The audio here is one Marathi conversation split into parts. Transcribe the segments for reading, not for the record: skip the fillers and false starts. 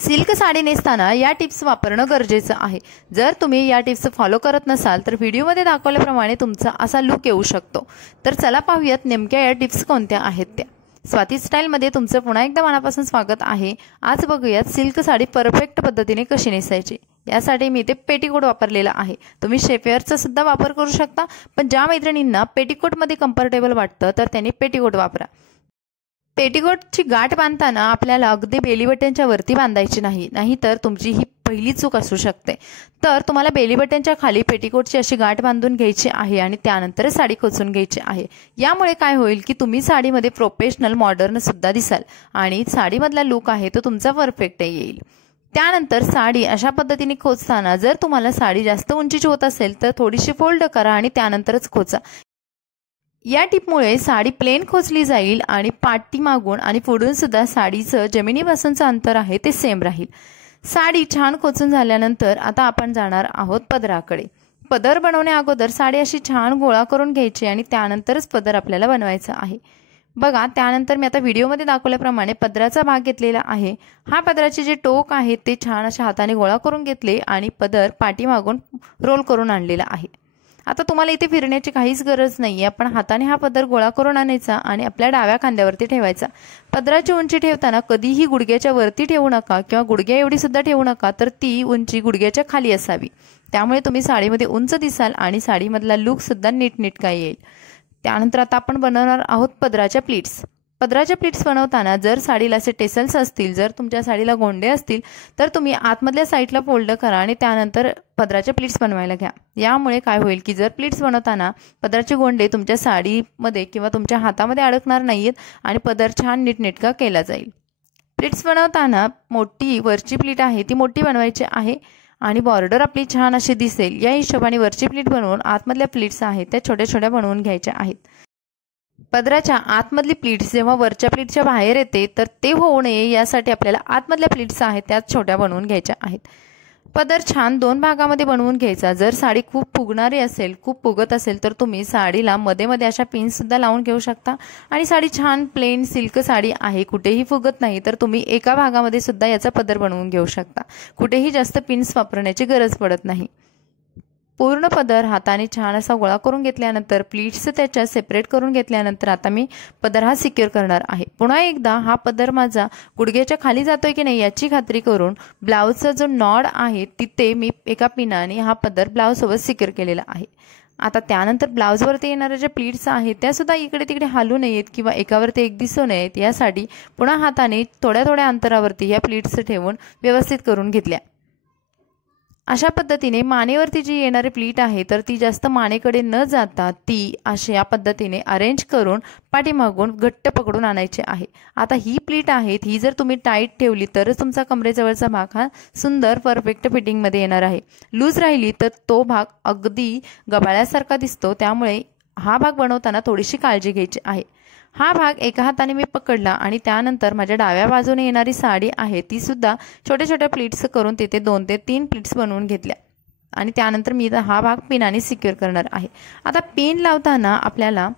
सिल्क साडी नेसताना या टिप्स वापरणं गरजेचं आहे। जर तुम्ही या टिप्स फॉलो करत नसाल तर व्हिडिओमध्ये दाखवल्याप्रमाणे तुमचा असा लुक येऊ शकतो। तर चला पाहूयात नेमक्या या टिप्स कोणत्या आहेत त्या। स्वाती स्टाईलमध्ये तुमचं पुन्हा एकदा मनापासून स्वागत आहे। आज बघूयात सिल्क साडी परफेक्ट पद्धतीने कशी नेसायची। यासाठी मी इथे पेटीकोट वापरलेला आहे। तुम्ही शेफवेअरचा सुद्धा वापर करू शकता, पण ज्या मैत्रिणींना पेटीकोटमध्ये कम्फर्टेबल वाटतं तर त्यांनी पेटीकोट वापरा। पेटीकोटची गाठ बांधताना आपल्याला अगदी बेली बटनच्या वरती बांधायची नाही, नाहीतर तुमची ही पहिली चूक असू शकते। तर तुम्हाला बेली बटनच्या खाली पेटीकोटची अशी गाठ बांधून घ्यायची आहे आणि त्यानंतर साडी खोचून घ्यायची आहे। यामुळे काय होईल की तुम्ही साडीमध्ये प्रोफेशनल मॉडर्न सुद्धा दिसाल आणि साडीमधला लुक आहे तो तुमचा परफेक्ट येईल। त्यानंतर साडी अशा पद्धतीने खोचताना जर तुम्हाला साडी जास्त उंचीची होत असेल तर थोडीशी फोल्ड करा आणि त्यानंतरच खोचा। या टिपमुळे साडी प्लेन खोचली जाईल आणि पाठीमागून आणि पुढून सुद्धा साडीचं जमिनीपासूनचं अंतर आहे ते सेम राहील। साडी छान खोचून झाल्यानंतर आता आपण जाणार आहोत पदराकडे। पदर बनवण्या अगोदर साडी अशी छान गोळा करून घ्यायची आणि त्यानंतरच पदर आपल्याला बनवायचा आहे। बघा, त्यानंतर मी आता व्हिडिओमध्ये दाखवल्याप्रमाणे पदराचा भाग घेतलेला आहे। हा पदराचे जे टोक आहे ते छान अशा हाताने गोळा करून घेतले आणि पदर पाठीमागून रोल करून आणलेला आहे। आता तुम्हाला इथे फिरण्याची काहीच गरज नाहीये, आपण हाताने हा पदर गोळा करून आणायचा आणि आपल्या डाव्या खांद्यावरती ठेवायचा। पदराची उंची ठेवताना कधीही गुडघ्याच्या वरती ठेवू नका किंवा गुडघ्या एवढी सुद्धा ठेवू नका, तर ती उंची गुडघ्याच्या खाली असावी। त्यामुळे तुम्ही साडीमध्ये उंच दिसाल आणि साडीमधला लुक सुद्धा नीटनेटका येईल। त्यानंतर आता आपण बनवणार आहोत पदराच्या प्लीट्स। पदराच्या प्लीट्स बनवताना जर साडीला असे टेसल्स असतील, जर तुमच्या साडीला गोंडे असतील तर तुम्ही आतमधल्या साईडला फोल्ड करा आणि त्यानंतर पदराच्या प्लीट्स बनवायला घ्या। यामुळे काय होईल की जर प्लीट्स बनवताना पदराचे गोंडे तुमच्या साडीमध्ये किंवा तुमच्या हातामध्ये अडकणार नाहीत आणि पदर छान नीटनेटका केला जाईल। प्लीट्स बनवताना मोठी वरची प्लीट आहे ती मोठी बनवायची आहे आणि बॉर्डर आपली छान अशी दिसेल या हिशोबाने वरची प्लीट बनवून आतमधल्या प्लीट्स आहेत त्या छोट्या छोट्या बनवून घ्यायच्या आहेत। पदराच्या आतमधली प्लीट्स जेव्हा वरच्या प्लीटच्या बाहेर येते तर ते होऊ नये यासाठी आपल्याला आतमधल्या प्लीट्स आहेत त्या छोट्या बनवून घ्यायच्या आहेत। पदर छान दोन भागामध्ये बनवून घ्यायचा। जर साडी खूप फुगणारी असेल, खूप फुगत असेल तर तुम्ही साडीला मध्ये मध्ये अशा पिन्स सुद्धा लावून घेऊ शकता आणि साडी छान प्लेन सिल्क साडी आहे, कुठेही फुगत नाही, तर तुम्ही एका भागामध्ये सुद्धा याचा पदर बनवून घेऊ शकता। कुठेही जास्त पिन्स वापरण्याची गरज पडत नाही। पूर्ण पदर हाताने छान असा गोळा करून घेतल्यानंतर प्लीट्स त्याच्या सेपरेट करून घेतल्यानंतर आता मी पदर हा सिक्युअर करणार आहे। पुन्हा एकदा हा पदर माझा गुडघ्याच्या खाली जातोय की नाही याची खात्री करून ब्लाउजचा जो नॉड आहे तिथे मी एका पिनाने हा पदर ब्लाउज सोबत सिक्युअर केलेला आहे। आता त्यानंतर ब्लाउजवरती येणाऱ्या ज्या प्लीट्स आहेत त्या सुद्धा इकडे तिकडे हलू नयेत किंवा एकावरती एक दिसू नयेत यासाठी पुन्हा हाताने थोड्या थोड्या अंतरावरती या प्लीट्स ठेवून व्यवस्थित करून घेतल्या। अशा पद्धतीने मानेवरती जी येणारी प्लीट आहे तर ती जास्त मानेकडे न जाता ती अशा या पद्धतीने अरेंज करून पाठीमागून घट्ट पकडून आणायची आहे। आता ही प्लीट आहे ही जर तुम्ही टाईट ठेवली तरच तुमचा कमरेजवळचा भाग हा सुंदर परफेक्ट फिटिंगमध्ये येणार आहे। लूज राहिली तर तो भाग अगदी गबाळ्यासारखा दिसतो, त्यामुळे हा भाग बनवताना थोडीशी काळजी घ्यायची आहे। हा भाग एका हाताने मी पकडला आणि त्यानंतर माझ्या डाव्या बाजूने येणारी साडी आहे ती सुद्धा छोट्या छोट्या प्लीट्स करून तिथे 2 ते 3 प्लीट्स बनवून घेतल्या आणि त्यानंतर मी हा भाग पिनाने सिक्युअर करणार आहे। आता पिन लावताना आपल्याला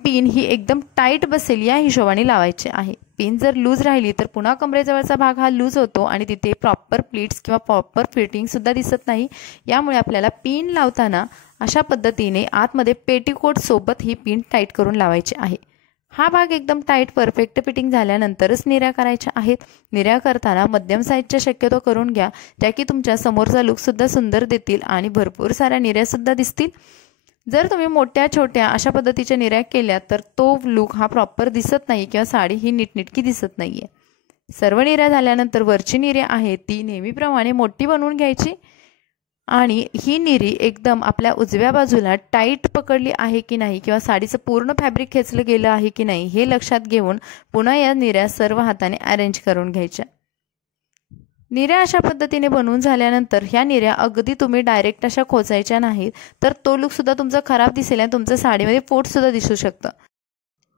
पिन ही एकदम टाईट बसेल या हिशोबाने लावायची आहे। पिन जर लूज राहिली तर पुन्हा कमरेजवळचा भाग हा लूज होतो आणि तिथे प्रॉपर प्लीट्स किंवा प्रॉपर फिटिंग सुद्धा दिसत नाही। यामुळे आपल्याला पिन लावताना अशा पद्धतीने आतमध्ये पेटीकोट सोबत ही पिन टाईट करून लावायची आहे। हा भाग एकदम टाईट परफेक्ट फिटिंग झाल्यानंतरच निर्या करायच्या आहेत। निर्या करताना मध्यम साईजच्या शक्यतो करून घ्या, त्या की तुमच्या समोरचा लुक सुद्धा सुंदर देतील आणि भरपूर साऱ्या निर्या सुद्धा दिसतील। जर तुम्ही मोठ्या छोट्या अशा पद्धतीच्या निर्या केल्या तर तो लुक हा प्रॉपर दिसत नाही किंवा साडी ही नीटनेटकी दिसत नाहीये। सर्व निर्या झाल्यानंतर वरची निर्या आहे ती नेहमीप्रमाणे मोठी बनवून घ्यायची आणि ही निरी एकदम आपल्या उजव्या बाजूला टाईट पकडली आहे की नाही किंवा साडीचं पूर्ण फॅब्रिक खेचलं गेलं आहे की नाही हे लक्षात घेऊन पुन्हा या निर्या सर्व हाताने अरेंज करून घ्यायच्या। निर्या अशा पद्धतीने बनवून झाल्यानंतर ह्या निर्या अगदी तुम्ही डायरेक्ट अशा खोचायच्या नाहीत, तर तो लुक सुद्धा तुमचा खराब दिसेल आणि तुमच्या साडीमध्ये पोट सुद्धा दिसू शकतं।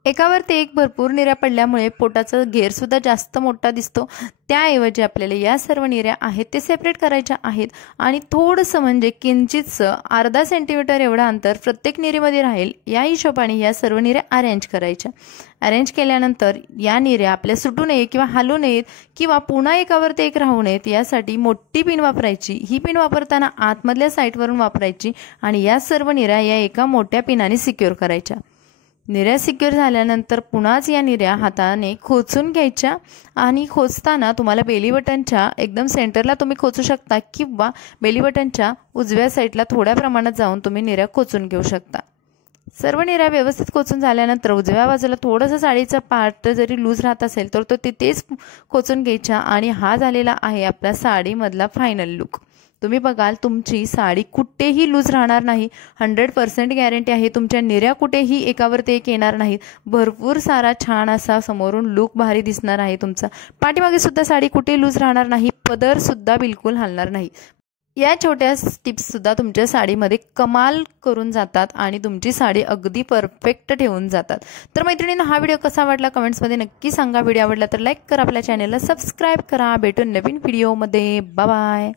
एकावरती एक भरपूर निऱ्या पडल्यामुळे पोटाचा घेरसुद्धा जास्त मोठा दिसतो। त्याऐवजी आपल्याला या सर्व निऱ्या आहेत ते सेपरेट करायच्या आहेत आणि थोडंसं म्हणजे किंचितसं अर्धा सेंटीमीटर एवढं अंतर प्रत्येक निरीमध्ये राहील या हिशोबाने या सर्व निऱ्या अरेंज करायच्या। अरेंज केल्यानंतर या निऱ्या आपल्या सुटू नये किंवा हलू नयेत किंवा पुन्हा एकावरती एक राहू नयेत यासाठी मोठी पिन वापरायची। ही पिन वापरताना आतमधल्या साईडवरून वापरायची आणि या सर्व निऱ्या या एका मोठ्या पिनाने सिक्युअर करायच्या। निऱ्या सिक्युअर झाल्यानंतर पुन्हाच या निऱ्या हाताने खोचून घ्यायच्या आणि खोचताना तुम्हाला बेली बटनच्या एकदम सेंटरला तुम्ही खोचू शकता किंवा बेली बटनच्या उजव्या साईडला थोड्या प्रमाणात जाऊन तुम्ही निऱ्या खोचून घेऊ शकता। सर्व निऱ्या व्यवस्थित खोचून झाल्यानंतर उजव्या बाजूला थोडंसं साडीचा पार्ट जरी लूज राहत असेल तर तो तिथेच खोचून घ्यायचा आणि हा झालेला आहे आपला साडीमधला फायनल लुक। तुम्ही बघाल तुमची साडी कुठेही लूज राहणार नाही। 100% गॅरंटी आहे। तुमच्या निऱ्या कुठेही एकावरती एक येणार नाहीत। भरपूर सारा छान असा समोरून लुक भारी दिसणार आहे तुमचा। पाठीमागे सुद्धा साडी कुठे लूज राहणार नाही, पदर सुद्धा बिलकुल हलणार नाही। या छोट्या टिप्स सुद्धा तुमच्या साडीमध्ये कमाल करून जातात आणि तुमची साडी अगदी परफेक्ट ठेवून जातात। तर मैत्रिणींनो, हा व्हिडिओ कसा वाटला कमेंट्समध्ये नक्की सांगा। व्हिडिओ आवडला तर लाईक करा, आपल्या चॅनलला सबस्क्राईब करा। भेटून नवीन व्हिडिओमध्ये। Bye bye.